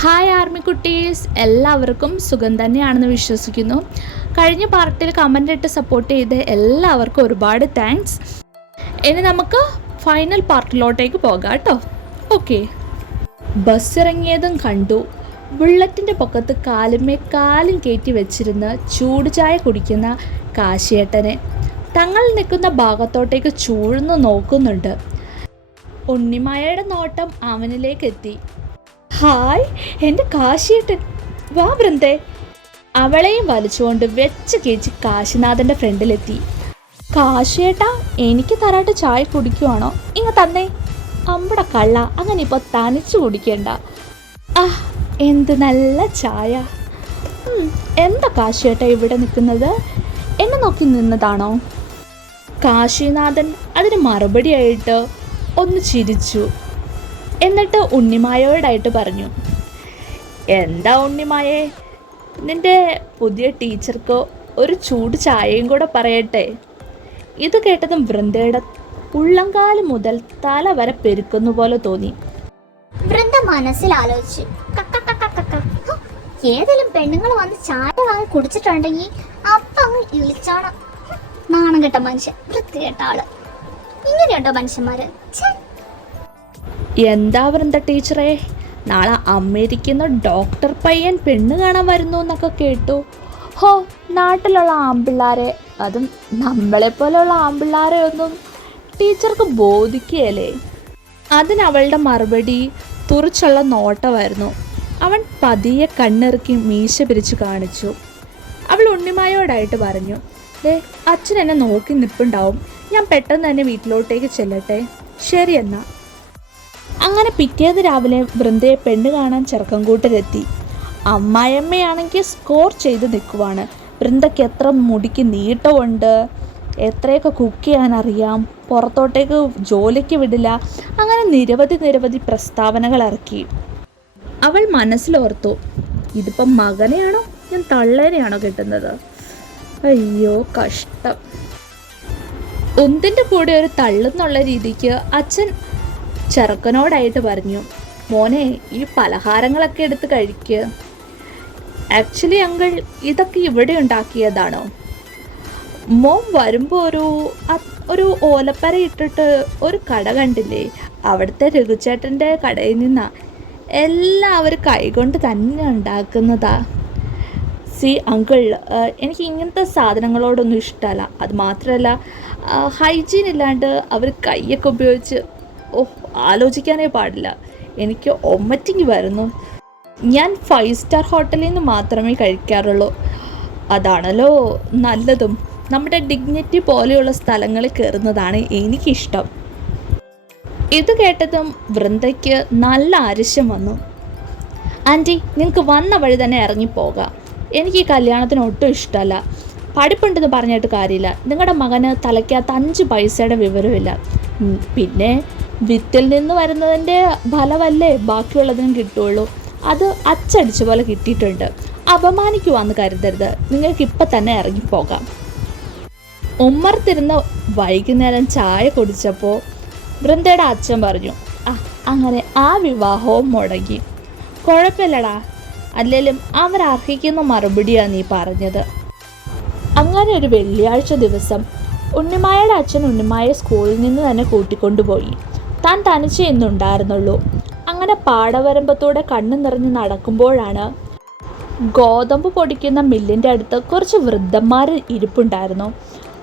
Hi army കുട്ടീസ്, എല്ലാവർക്കും സുഖം തന്നെയാണെന്ന് വിശ്വസിക്കുന്നു. കഴിഞ്ഞ പാർട്ടിൽ കമൻ്റ് ഇട്ട് സപ്പോർട്ട് ചെയ്ത് എല്ലാവർക്കും ഒരുപാട് താങ്ക്സ്. ഇനി നമുക്ക് ഫൈനൽ പാർട്ടിലോട്ടേക്ക് പോകാം കേട്ടോ. ഓക്കെ, ബസ് ഇറങ്ങിയതും കണ്ടു ബുള്ളറ്റിൻ്റെ പൊക്കത്ത് കാലും കയറ്റി വെച്ചിരുന്ന് ചൂട് ചായ കുടിക്കുന്ന കാശിയേട്ടനെ. തങ്ങൾ നിൽക്കുന്ന ഭാഗത്തോട്ടേക്ക് ചൂഴ്ന്നു നോക്കുന്നുണ്ട്. ഉണ്ണിമായയുടെ നോട്ടം അവനിലേക്ക് എത്തി. ഹായ്, എൻ്റെ കാശിയേട്ടൻ, വാ വൃന്ദേ. അവളെയും വലിച്ചുകൊണ്ട് വെച്ച് കേച്ച് കാശിനാഥൻ്റെ ഫ്രണ്ടിലെത്തി. കാശിയേട്ടാ, എനിക്ക് തരാട്ട് ചായ കുടിക്കുവാണോ? ഇങ്ങ തന്നെ. അമ്പട കള്ള, അങ്ങനെ ഇപ്പോൾ തനിച്ച് കുടിക്കേണ്ട. ആ, എന്ത് നല്ല ചായ. എന്താ കാശിയേട്ടാ ഇവിടെ നിൽക്കുന്നത്? എന്നെ നോക്കി നിന്നതാണോ? കാശിനാഥൻ അതിന് മറുപടിയായിട്ട് ഒന്ന് ചിരിച്ചു. എന്നിട്ട് ഉണ്ണിമായോടായിട്ട് പറഞ്ഞു, എന്താ ഉണ്ണിമായേ, നിൻ്റെ പുതിയ ടീച്ചർക്ക് ഒരു ചൂട് ചായയും കൂടെ പറയട്ടെ. ഇത് കേട്ടതും വൃന്ദയുടെ ഉള്ളംകാല് മുതൽ തല വരെ പെരുക്കുന്ന പോലെ തോന്നി. വൃന്ദ മനസ്സിൽ ആലോചിച്ചു, ഏതെങ്കിലും പെണ്ണുങ്ങൾ വന്ന് ചായ വാങ്ങി കുടിച്ചിട്ടുണ്ടെങ്കിൽ അപ്പൊ അങ്ങ് ഇളിച്ചോണം. നാണം കെട്ട മനുഷ്യൻ, വൃത്തികെട്ട ആള്. ഇങ്ങനെയുണ്ടോ മനുഷ്യന്മാര്? എന്താ വൃന്ദ ടീച്ചറേ, നാളെ അമേരിക്കയിൽ നിന്ന് ഡോക്ടർ പയ്യൻ പെണ്ണ് കാണാൻ വരുന്നു എന്നൊക്കെ കേട്ടു. ഹോ, നാട്ടിലുള്ള ആമ്പിള്ളാരെ, അതും നമ്മളെപ്പോലെയുള്ള ആമ്പിള്ളാരെ ഒന്നും ടീച്ചർക്ക് ബോധിക്കുകയല്ലേ? അതിനവളുടെ മറുപടി തുറിച്ചുള്ള നോട്ടമായിരുന്നു. അവൻ പതിയെ കണ്ണിറുക്കി മീശ പിരിച്ചു കാണിച്ചു. അവൾ ഉണ്ണിമായോടായിട്ട് പറഞ്ഞു, അച്ഛൻ എന്നെ നോക്കി നിൽപ്പുണ്ടാവും, ഞാൻ പെട്ടെന്ന് തന്നെ വീട്ടിലോട്ടേക്ക് ചെല്ലട്ടെ. ശരി എന്നാ. അങ്ങനെ പിറ്റേന്ന് രാവിലെ വൃന്ദയെ പെണ്ണ് കാണാൻ ചെറുക്കൻകൂട്ടരെത്തി. അമ്മായിയമ്മയാണെങ്കിൽ സ്കോർ ചെയ്ത് നിൽക്കുവാണ്. വൃന്ദയ്ക്ക് എത്ര മുടിക്ക് നീട്ടമുണ്ട്, എത്രയൊക്കെ കുക്ക് ചെയ്യാനറിയാം, പുറത്തോട്ടേക്ക് ജോലിക്ക് വിടില്ല, അങ്ങനെ നിരവധി പ്രസ്താവനകൾ ഇറക്കി. അവൾ മനസ്സിലോർത്തു, ഇതിപ്പം മകനെയാണോ ഞാൻ തള്ളേനെയാണോ കിട്ടുന്നത്? അയ്യോ കഷ്ടം. ഒന്നിൻ്റെ കൂടെ ഒരു തള്ളെന്നുള്ള രീതിക്ക് അച്ഛൻ ചെറുക്കനോടായിട്ട് പറഞ്ഞു, മോനെ, ഈ പലഹാരങ്ങളൊക്കെ എടുത്ത് കഴിക്കുക. ആക്ച്വലി അങ്കിൾ, ഇതൊക്കെ ഇവിടെ ഉണ്ടാക്കിയതാണോ? മോൻ വരുമ്പോൾ ഒരു ഓലപ്പര ഇട്ടിട്ട് ഒരു കട കണ്ടില്ലേ, അവിടുത്തെ രഘുചേട്ടൻ്റെ കടയിൽ നിന്നാണ്. എല്ലാവരും കൈകൊണ്ട് തന്നെ ഉണ്ടാക്കുന്നതാ. സി അങ്കിൾ, എനിക്ക് ഇങ്ങനത്തെ സാധനങ്ങളോടൊന്നും ഇഷ്ടമല്ല. അത് മാത്രമല്ല, ഹൈജീൻ ഇല്ലാണ്ട് അവർ കൈയൊക്കെ ഉപയോഗിച്ച് ആലോചിക്കാനേ പാടില്ല. എനിക്ക് ഒമറ്റിങ് വരുന്നു. ഞാൻ 5 സ്റ്റാർ ഹോട്ടലിൽ നിന്ന് മാത്രമേ കഴിക്കാറുള്ളൂ. അതാണല്ലോ നല്ലതും. നമ്മുടെ ഡിഗ്നിറ്റി പോലെയുള്ള സ്ഥലങ്ങളിൽ കയറുന്നതാണ് എനിക്കിഷ്ടം. ഇത് കേട്ടതും വൃന്ദയ്ക്ക് നല്ല ആവശ്യം വന്നു. ആൻറ്റി, നിങ്ങൾക്ക് വന്ന വഴി തന്നെ ഇറങ്ങിപ്പോകാം. എനിക്ക് ഈ കല്യാണത്തിന് ഒട്ടും ഇഷ്ടമല്ല. പഠിപ്പുണ്ടെന്ന് പറഞ്ഞിട്ട് കാര്യമില്ല. നിങ്ങളുടെ മകന് തലയ്ക്കകത്ത് 5 പൈസയുടെ വിവരമില്ല. പിന്നെ വിത്തിൽ നിന്ന് വരുന്നതിൻ്റെ ഫലമല്ലേ ബാക്കിയുള്ളതിനും കിട്ടുള്ളൂ. അത് അച്ചടിച്ച പോലെ കിട്ടിയിട്ടുണ്ട്. അപമാനിക്കുവാന്ന് കരുതരുത്. നിങ്ങൾക്ക് ഇപ്പം തന്നെ ഇറങ്ങിപ്പോകാം. ഉമ്മർത്തിരുന്ന് വൈകുന്നേരം ചായ കുടിച്ചപ്പോൾ വൃന്ദയുടെ അച്ഛൻ പറഞ്ഞു, അങ്ങനെ ആ വിവാഹവും മുടങ്ങി. കുഴപ്പമില്ലടാ, അല്ലെങ്കിലും അവരർഹിക്കുന്ന മറുപടിയാണ് നീ പറഞ്ഞത്. അങ്ങനെ ഒരു വെള്ളിയാഴ്ച ദിവസം ഉണ്ണിമായയുടെ അച്ഛൻ ഉണ്ണിമായെ സ്കൂളിൽ നിന്ന് തന്നെ കൂട്ടിക്കൊണ്ടുപോയി. താൻ തനിച്ചേ എന്നുണ്ടായിരുന്നുള്ളൂ. അങ്ങനെ പാടവരമ്പത്തൂടെ കണ്ണു നിറഞ്ഞ് നടക്കുമ്പോഴാണ് ഗോതമ്പ് പൊടിക്കുന്ന മില്ലിൻ്റെ അടുത്ത് കുറച്ച് വൃദ്ധന്മാർ ഇരിപ്പുണ്ടായിരുന്നു.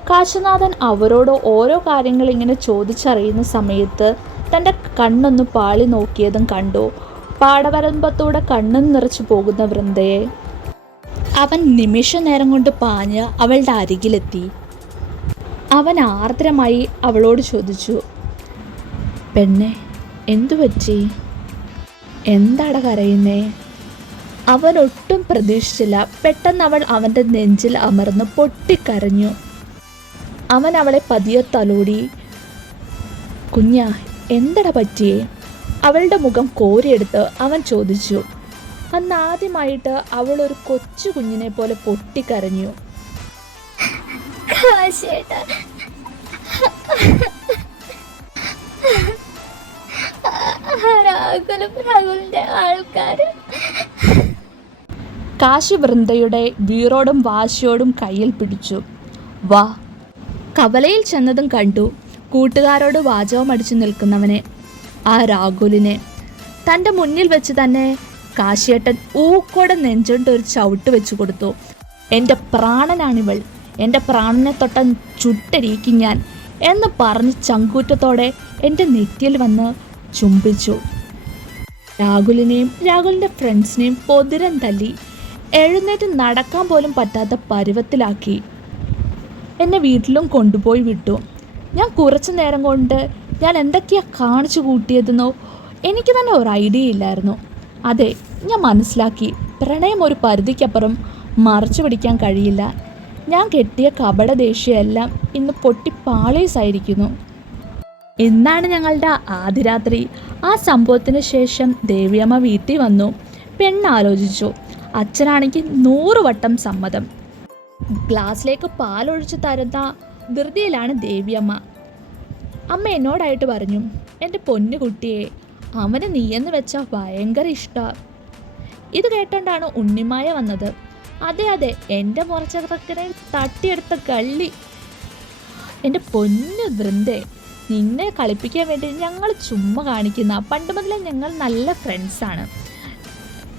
കാശിനാഥൻ അവരോട് ഓരോ കാര്യങ്ങൾ ഇങ്ങനെ ചോദിച്ചറിയുന്ന സമയത്ത് തൻ്റെ കണ്ണൊന്ന് പാളി നോക്കിയതും കണ്ടു. പാടവരമ്പത്തൂടെ കണ്ണും നിറച്ചു പോകുന്ന വൃന്ദയെ. അവൻ നിമിഷ നേരം കൊണ്ട് പാഞ്ഞ് അവളുടെ അരികിലെത്തി. അവൻ ആർദ്രമായി അവളോട് ചോദിച്ചു, പെണ്ണെ, എന്തു പറ്റി? എന്താട കരയുന്നേ? അവൻ ഒട്ടും പ്രതീക്ഷിച്ചില്ല. പെട്ടെന്ന് അവൾ അവൻ്റെ നെഞ്ചിൽ അമർന്ന് പൊട്ടിക്കരഞ്ഞു. അവൻ അവളെ പതിയെ തലോടി. കുഞ്ഞാ, എന്തട പറ്റിയേ? അവളുടെ മുഖം കോരിയെടുത്ത് അവൻ ചോദിച്ചു. അന്നാദ്യമായിട്ട് അവൾ ഒരു കൊച്ചു കുഞ്ഞിനെ പോലെ പൊട്ടിക്കരഞ്ഞു. രാഹുലിന്റെ ആൾക്കാർ കാശി വൃന്ദയുടെ വീറോടും വാശിയോടും കയ്യിൽ പിടിച്ചു. വാ. കവലയിൽ ചെന്നതും കണ്ടു കൂട്ടുകാരോട് വാചകം അടിച്ചു നിൽക്കുന്നവനെ, ആ രാഹുലിനെ. തൻ്റെ മുന്നിൽ വെച്ച് തന്നെ കാശിയേട്ടൻ ഊക്കോടെ നെഞ്ചോണ്ട് ഒരു ചവിട്ട് വെച്ചു കൊടുത്തു. എൻ്റെ പ്രാണനാണിവൾ, എൻ്റെ പ്രാണനെ തൊട്ട ചുട്ടരിക്കും ഞാൻ എന്ന് പറഞ്ഞ് ചങ്കൂറ്റത്തോടെ എൻ്റെ നെറ്റിയിൽ വന്ന് ചുംബിച്ചു. രാഹുലിനെയും രാഹുലിൻ്റെ ഫ്രണ്ട്സിനെയും പൊതിരം തല്ലി എഴുന്നേറ്റ് നടക്കാൻ പോലും പറ്റാത്ത പരുവത്തിലാക്കി. എന്നെ വീട്ടിലും കൊണ്ടുപോയി വിട്ടു. ഞാൻ കുറച്ചു നേരം കൊണ്ട് ഞാൻ എന്തൊക്കെയാണ് കാണിച്ചു കൂട്ടിയതെന്നോ എനിക്ക് തന്നെ ഒരു ഐഡിയ ഇല്ലായിരുന്നു. അതെ, ഞാൻ മനസ്സിലാക്കി, പ്രണയം ഒരു പരിധിക്കപ്പുറം മറച്ചു പിടിക്കാൻ കഴിയില്ല. ഞാൻ കെട്ടിയ കപട ദേഷ്യമെല്ലാം ഇന്ന് പൊട്ടി പാളീസായിരിക്കുന്നു. ഇന്നാണ് ഞങ്ങളുടെ ആദ്യ രാത്രി. ആ സംഭവത്തിന് ശേഷം ദേവിയമ്മ വീട്ടിൽ വന്നു. പെണ്ണാലോചിച്ചു. അച്ഛനാണെങ്കിൽ 100 വട്ടം സമ്മതം. ഗ്ലാസ്സിലേക്ക് പാലൊഴിച്ച് തരുന്ന ധൃതിയിലാണ് ദേവിയമ്മ. അമ്മ എന്നോടായിട്ട് പറഞ്ഞു, എൻ്റെ പൊന്നു കുട്ടിയെ, അവന് നീയെന്ന് വെച്ചാൽ ഭയങ്കര ഇഷ്ടമാണ്. ഇത് കേട്ടോണ്ടാണ് ഉണ്ണിമായ വന്നത്. അതെ അതെ, എൻ്റെ മുറച്ചക്കനെ തട്ടിയെടുത്ത കള്ളി. എൻ്റെ പൊന്നു വൃന്ദേ, നിന്നെ കളിപ്പിക്കാൻ വേണ്ടി ഞങ്ങൾ ചുമ്മാ കാണിക്കുന്ന. പണ്ട് മുതലേ ഞങ്ങൾ നല്ല ഫ്രണ്ട്സാണ്.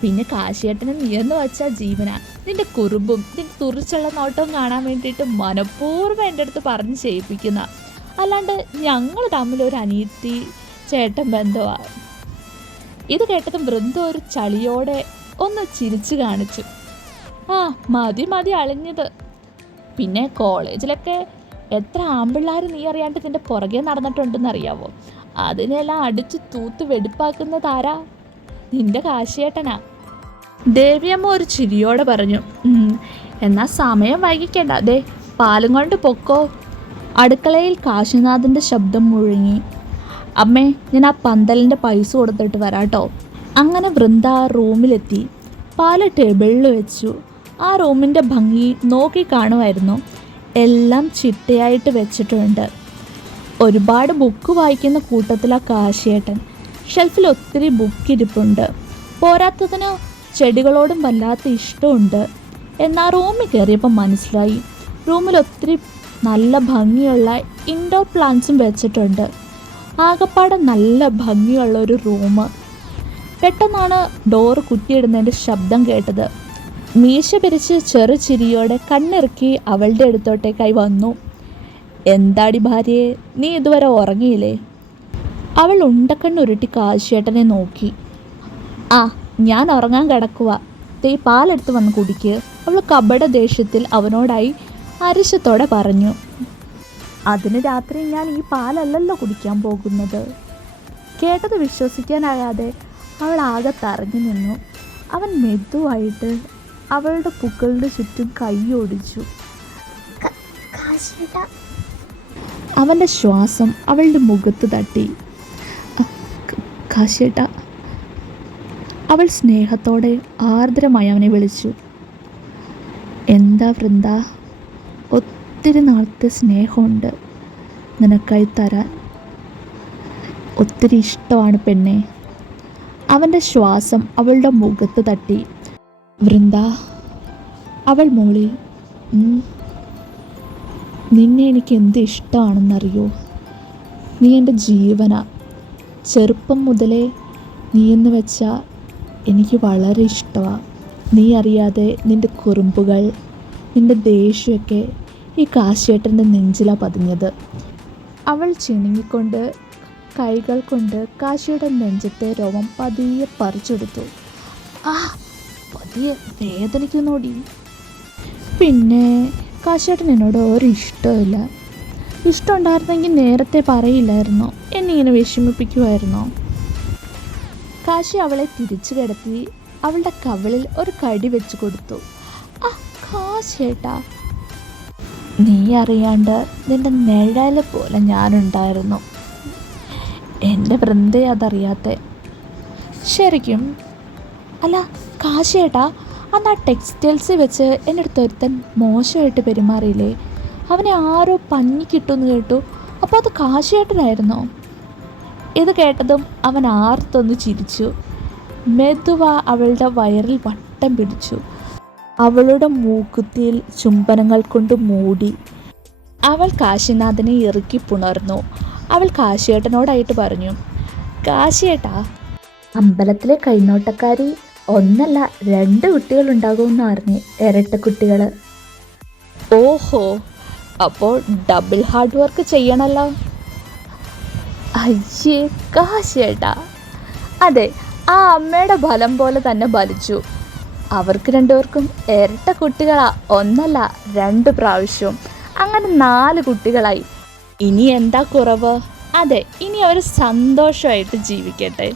പിന്നെ കാശിയേട്ടന് നീയെന്ന് വെച്ചാൽ ജീവന. നിൻ്റെ കുറുമ്പും നിൻ്റെ തുറിച്ചുള്ള നോട്ടവും കാണാൻ വേണ്ടിയിട്ട് മനഃപൂർവ്വം എൻ്റെ അടുത്ത് പറഞ്ഞ് ചെയ്യിപ്പിക്കുന്ന. അല്ലാണ്ട് ഞങ്ങൾ തമ്മിൽ ഒരു അനിയത്തി ചേട്ടൻ ബന്ധമാണ്. ഇത് കേട്ടതും വൃന്ദ ഒരു ചളിയോടെ ഒന്ന് ചിരിച്ചു കാണിച്ചു. ആ മതി അളിഞ്ഞത്. പിന്നെ കോളേജിലൊക്കെ എത്ര ആമ്പിള്ളേർ നീ അറിയാണ്ട് നിൻ്റെ പുറകെ നടന്നിട്ടുണ്ടെന്നറിയാവോ? അതിനെല്ലാം അടിച്ച് തൂത്ത് വെടിപ്പാക്കുന്നതാരാ? നിൻ്റെ കാശിയേട്ടനാ. ദേവിയമ്മ ഒരു ചിരിയോടെ പറഞ്ഞു. എന്നാൽ സമയം വൈകിക്കേണ്ട, ദേ പാലും കൊണ്ട് പൊക്കോ. അടുക്കളയിൽ കാശിനാഥൻ്റെ ശബ്ദം മുഴങ്ങി. അമ്മേ, ഞാൻ ആ പന്തലിൻ്റെ പൈസ കൊടുത്തിട്ട് വരാട്ടോ. അങ്ങനെ വൃന്ദ ആ റൂമിലെത്തി. പാല് ടേബിളിൽ വെച്ചു. ആ റൂമിൻ്റെ ഭംഗി നോക്കി കാണുമായിരുന്നു. എല്ലാം ചിട്ടയായിട്ട് വെച്ചിട്ടുണ്ട്. ഒരുപാട് ബുക്ക് വായിക്കുന്ന കൂട്ടത്തിലാണ് കാശിയേട്ടൻ. ഷെൽഫിൽ ഒത്തിരി ബുക്ക് ഇരിപ്പുണ്ട്. പോരാത്തതിന് ചെടികളോടും വല്ലാത്ത ഇഷ്ടമുണ്ട്. എന്നാൽ റൂമിൽ കയറിയപ്പോൾ മനസ്സിലായി, റൂമിൽ ഒത്തിരി നല്ല ഭംഗിയുള്ള ഇൻഡോർ പ്ലാന്റ്സും വെച്ചിട്ടുണ്ട്. ആകപ്പാടെ നല്ല ഭംഗിയുള്ള ഒരു റൂം. പെട്ടെന്നാണ് ഡോറ് കുറ്റിയിടുന്നതിൻ്റെ ശബ്ദം കേട്ടത്. മീശ പിരിച്ച് ചെറുചിരിയോടെ കണ്ണിറുക്കി അവളുടെ അടുത്തോട്ടേക്കായി വന്നു. എന്താടി ഭാര്യയെ, നീ ഇതുവരെ ഉറങ്ങിയില്ലേ? അവൾ ഉണ്ടക്കണ്ണുരുട്ടി കാശിയേട്ടനെ നോക്കി. ആ, ഞാൻ ഉറങ്ങാൻ കിടക്കുക. തീ പാലെടുത്ത് വന്ന് കുടിക്ക്. അവൾ കപട ദേഷ്യത്തിൽ അവനോടായി അരിശത്തോടെ പറഞ്ഞു. അതിന് രാത്രി ഞാൻ ഈ പാലല്ലല്ലോ കുടിക്കാൻ പോകുന്നത്. കേട്ടത് വിശ്വസിക്കാനാകാതെ അവൾ ആകെ തറഞ്ഞു നിന്നു. അവൻ മെതുവായിട്ട് അവളുടെ പുക്കളുടെ ചുറ്റും കൈയോടിച്ചു. അവൻ്റെ ശ്വാസം അവളുടെ മുഖത്ത് തട്ടി. കാശേട്ട. അവൾ സ്നേഹത്തോടെ ആർദ്രമായി അവനെ വിളിച്ചു. എന്താ വൃന്ദ, ഒത്തിരി നാളത്തെ സ്നേഹമുണ്ട് നിനക്കായി തരാൻ. ഒത്തിരി ഇഷ്ടമാണ് പെണ്ണെ. അവൻ്റെ ശ്വാസം അവളുടെ മുഖത്ത് തട്ടി. വൃന്ദ, അവൾ മൂളി. നിന്നെ എനിക്ക് എന്ത് ഇഷ്ടമാണെന്നറിയോ? നീ എൻ്റെ ജീവനാ. ചെറുപ്പം മുതലേ നീ എന്ന് വെച്ചാൽ എനിക്ക് വളരെ ഇഷ്ടമാണ്. നീ അറിയാതെ നിൻ്റെ കുറുമ്പുകൾ, നിൻ്റെ ദേഷ്യമൊക്കെ ഈ കാശിയേട്ടൻ്റെ നെഞ്ചിലാണ് പതിഞ്ഞത്. അവൾ ചിണുങ്ങിക്കൊണ്ട് കൈകൾ കൊണ്ട് കാശിയുടെ നെഞ്ചത്തെ രോമം പതിയെ പറിച്ചെടുത്തു. ആ, പതിയെ വേദനിക്കുന്നോടി. പിന്നെ കാശിയേട്ടൻ എന്നോട് ഒരു ഇഷ്ടമില്ല. ഇഷ്ടമുണ്ടായിരുന്നെങ്കിൽ നേരത്തെ പറയില്ലായിരുന്നോ? എന്നിങ്ങനെ വിഷമിപ്പിക്കുമായിരുന്നോ? കാശി അവളെ തിരിച്ചു കിടത്തി അവളുടെ കവിളിൽ ഒരു കടി വെച്ച് കൊടുത്തു. ആ കാശേട്ടാ, നീ അറിയാണ്ട് നിൻ്റെ നിഴല് പോലെ ഞാനുണ്ടായിരുന്നു. എൻ്റെ വൃന്ദയെ അതറിയാത്തെ. ശരിക്കും? അല്ല കാശേട്ടാ, അന്ന് ആ ടെക്സ്റ്റൈൽസിൽ വെച്ച് എൻ്റെ അടുത്ത് ഒരുത്തൻ മോശമായിട്ട് പെരുമാറിയില്ലേ? അവനെ ആരോ പഞ്ഞിക്കിട്ടുമെന്ന് കേട്ടു. അപ്പോൾ അത് കാശേട്ടനായിരുന്നോ? ഇത് കേട്ടതും അവൻ ആർത്തൊന്ന് ചിരിച്ചു. മെതുവ അവളുടെ വയറിൽ വട്ടം പിടിച്ചു. അവളുടെ മൂക്കുത്തിയിൽ ചുംബനങ്ങൾ കൊണ്ട് മൂടി. അവൾ കാശിനാഥനെ ഇറുക്കി പുണർന്നു. അവൾ കാശിയേട്ടനോടായിട്ട് പറഞ്ഞു, കാശിയേട്ടാ, അമ്പലത്തിലെ കൈനോട്ടക്കാരി ഒന്നല്ല 2 കുട്ടികളുണ്ടാകുമെന്ന് അറിഞ്ഞ്, ഇരട്ട കുട്ടികൾ. ഓഹോ, അപ്പോൾ ഡബിൾ ഹാർഡ് വർക്ക് ചെയ്യണല്ലോ. അയ്യേ കാശിയേട്ടാ, അതെ, ആ അമ്മയുടെ ബലം പോലെ തന്നെ ബലിച്ചു. അവർക്ക് 2 പേർക്കും ഇരട്ട കുട്ടികളാ, ഒന്നല്ല 2 പ്രാവശ്യവും. അങ്ങനെ 4 കുട്ടികളായി. ഇനി എന്താ കുറവ്? അതെ, ഇനി അവർ സന്തോഷമായിട്ട് ജീവിക്കട്ടെ.